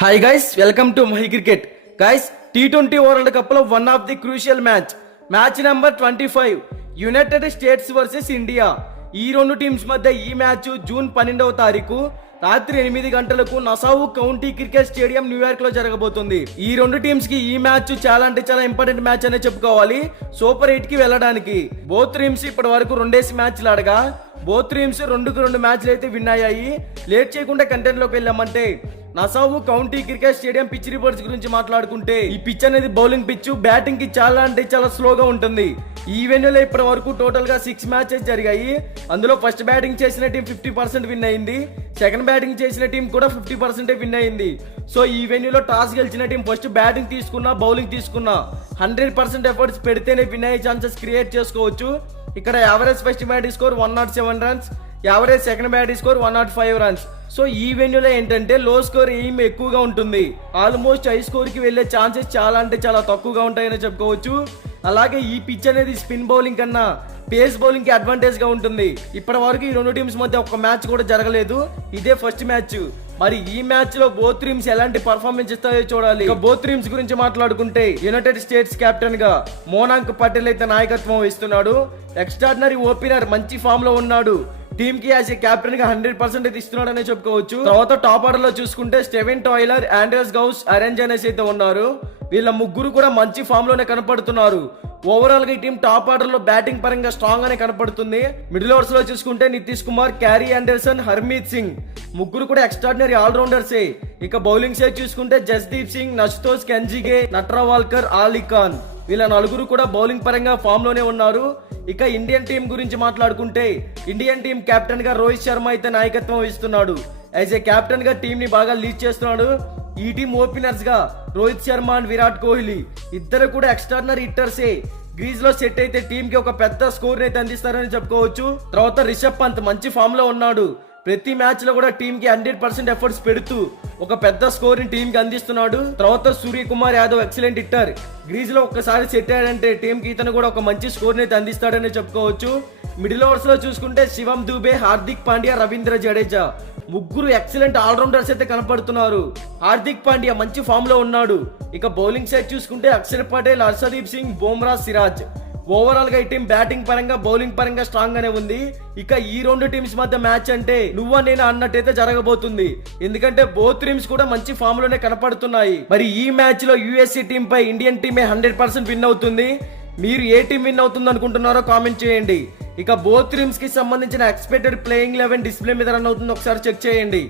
Hi guys, welcome to my cricket. Guys, T20 world cup లో one of the crucial match number 25 United States versus India. ఈ రెండు teams మధ్య ఈ match June 12వ తారీఖు రాత్రి 8 గంటలకు Nassau county cricket stadium New York లో జరగబోతుంది. ఈ రెండు టీమ్స్ కి ఈ మ్యాచ్ చాలా అంటే చాలా ఇంపార్టెంట్ మ్యాచ్ అనే చెప్పుకోవాలి సూపర్ 8 కి వెళ్ళడానికి. బోత్ టీమ్స్ ఇప్పటి వరకు 2 మ్యాచ్లు ఆడగా బోత్ టీమ్స్ 2 మ్యాచ్లు అయితే విన్ అయ్యాయి. లేట్ చేయకుండా కంటెంట్ లోకి వెళ్ళామంటే Nassau county cricket stadium pitch reports గురించి మాట్లాడుకుంటే ఈ పిచ్ అనేది బౌలింగ్ పిచ్, బ్యాటింగ్ కి చాలా అంటే చాలా స్లోగా ఉంటుంది. ఈ వెన్యూలో ఇప్పటి వరకు టోటల్ గా 6 మ్యాచెస్ జరిగాయి. అందులో ఫస్ట్ బ్యాటింగ్ చేసిన టీం 50% విన్ అయింది, సెకండ్ బ్యాటింగ్ చేసిన టీం కూడా 50% విన్ అయింది. సో ఈ వెన్యూలో టాస్ గెలిచిన టీం ఫస్ట్ బ్యాటింగ్ తీసుకున్నా బౌలింగ్ తీసుకున్నా 100% ఎఫర్ట్స్ పెడితేనే విన్ అయ్యే ఛాన్సెస్ క్రియేట్ చేసుకోవచ్చు. ఇక్కడ average first batting score 107 runs, average second batting score 105 runs. So ఈ వెన్యూలో ఏంటంటే లో స్కోర్ ఎయిమ్ ఎక్కువగా ఉంటుంది. ఆల్మోస్ట్ హై స్కోర్ కి వెళ్లే ఛాన్సెస్ చాలా అంటే చాలా తక్కువగా ఉంటాయని చెప్పుకోవచ్చు. అలాగే ఈ పిచ్ అనేది స్పిన్ బౌలింగ్ కన్నా పేస్ బౌలింగ్ కి అడ్వాంటేజ్ గా ఉంటుంది. ఇప్పటి వరకు ఈ రెండు టీమ్స్ మధ్య ఒక మ్యాచ్ కూడా జరగలేదు, ఇదే ఫస్ట్ మ్యాచ్. మరి ఈ మ్యాచ్ లో బోత్ టీమ్స్ ఎలాంటి పర్ఫార్మెన్స్ ఇస్తాయో చూడాలి. బోత్ టీమ్స్ గురించి మాట్లాడుకుంటే యునైటెడ్ స్టేట్స్ కెప్టెన్ గా మోనాంక్ పటేల్ అయితే నాయకత్వం వహిస్తున్నాడు. ఎక్స్ట్రాడినరీ ఓపెనర్ మంచి ఫామ్ లో ఉన్నాడు. టీమ్ కి యాజ్ ఏ కెప్టెన్ గా 100% అయితే ఇస్తున్నాడనే చెప్పుకోవచ్చు. తర్వాత టాప్ ఆర్డర్ లో చూసుకుంటే స్టెవెన్ టాయిలర్, ఆండ్రస్ గౌస్, అరెంజ్ అనేసి అయితే ఉన్నారు. వీళ్ళ ముగ్గురు కూడా మంచి ఫామ్ లోనే కనపడుతున్నారు. ఓవరాల్ గా ఈ టీం టాప్ ఆర్డర్ లో బ్యాటింగ్ పరంగా స్ట్రాంగ్ గానే కనపడుతుంది. మిడిల్ ఓవర్స్ లో చూసుకుంటే నితీష్ కుమార్, క్యారీ ఆండర్సన్, హర్మీత్ సింగ్ ముగ్గురు కూడా ఎక్స్ట్రాడినరీ ఆల్రౌండర్సే. ఇక బౌలింగ్ సైడ్ చూసుకుంటే జస్దీప్ సింగ్, నషుతోష్ కెంజిగే, నట్రావాల్కర్, ఆలీ ఖాన్ వీళ్ళ నలుగురు కూడా బౌలింగ్ పరంగా ఫామ్ లోనే ఉన్నారు. ఇక ఇండియన్ టీం గురించి మాట్లాడుకుంటే ఇండియన్ టీం కెప్టెన్ గా రోహిత్ శర్మ అయితే నాయకత్వం వహిస్తున్నాడు. యాజ్ ఏ కెప్టెన్ గా టీం ని బాగా లీడ్ చేస్తున్నాడు. ఈ టీం ఓపెనర్స్ గా రోహిత్ శర్మ అండ్ విరాట్ కోహ్లీ ఇద్దరు కూడా ఎక్స్ట్రాడినరీ హిట్టర్సే. గ్రీజ్ లో సెట్ అయితే టీం కి ఒక పెద్ద స్కోర్ అయితే అందిస్తారని చెప్పుకోవచ్చు. తర్వాత రిషబ్ పంత్ మంచి ఫామ్ లో ఉన్నాడు. ప్రతి మ్యాచ్ లో కూడా టీం కి 100% ఎఫర్ట్స్ పెడుతూ ఒక పెద్ద స్కోర్ ని టీం కి అందిస్తున్నాడు. తర్వాత Suryakumar Yadav excellent hitter. Crease లో ఒక్కసారి సెట్ అయ్యాడంటే టీం కి ఇతను కూడా ఒక మంచి స్కోర్ ని అయితే అందిస్తాడని చెప్పుకోవచ్చు. మిడిల్ ఓవర్స్ లో చూసుకుంటే శివం దూబే, హార్దిక్ పాండ్యా, రవీంద్ర జడేజా ముగ్గురు ఎక్సలెంట్ ఆల్రౌండర్స్ అయితే కనపడుతున్నారు. హార్దిక్ పాండ్యా మంచి ఫామ్ లో ఉన్నాడు. ఇక బౌలింగ్ సైడ్ చూసుకుంటే అక్షర్ పటేల్, హర్షదీప్ సింగ్, బుమ్రా, సిరాజ్ ఓవరాల్ గా ఈ టీం బ్యాటింగ్ పరంగా బౌలింగ్ పరంగా స్ట్రాంగ్ గానే ఉంది. ఇక ఈ రెండు టీమ్స్ మధ్య మ్యాచ్ అంటే నువ్వా నేను అన్నట్టయితే జరగబోతుంది. ఎందుకంటే బోత్ టీమ్స్ కూడా మంచి ఫామ్ లోనే కనపడుతున్నాయి. మరి ఈ మ్యాచ్ లో యుఎస్ఏ టీం పై ఇండియన్ టీమే 100% విన్ అవుతుంది. మీరు ఏ టీం విన్ అవుతుంది అనుకుంటున్నారో కామెంట్ చేయండి. ఇక బోత్ టీమ్స్ కి సంబంధించిన ఎక్స్పెక్టెడ్ ప్లేయింగ్ 11 డిస్ప్లే మీద రన్ అవుతుంది, ఒకసారి చెక్ చేయండి.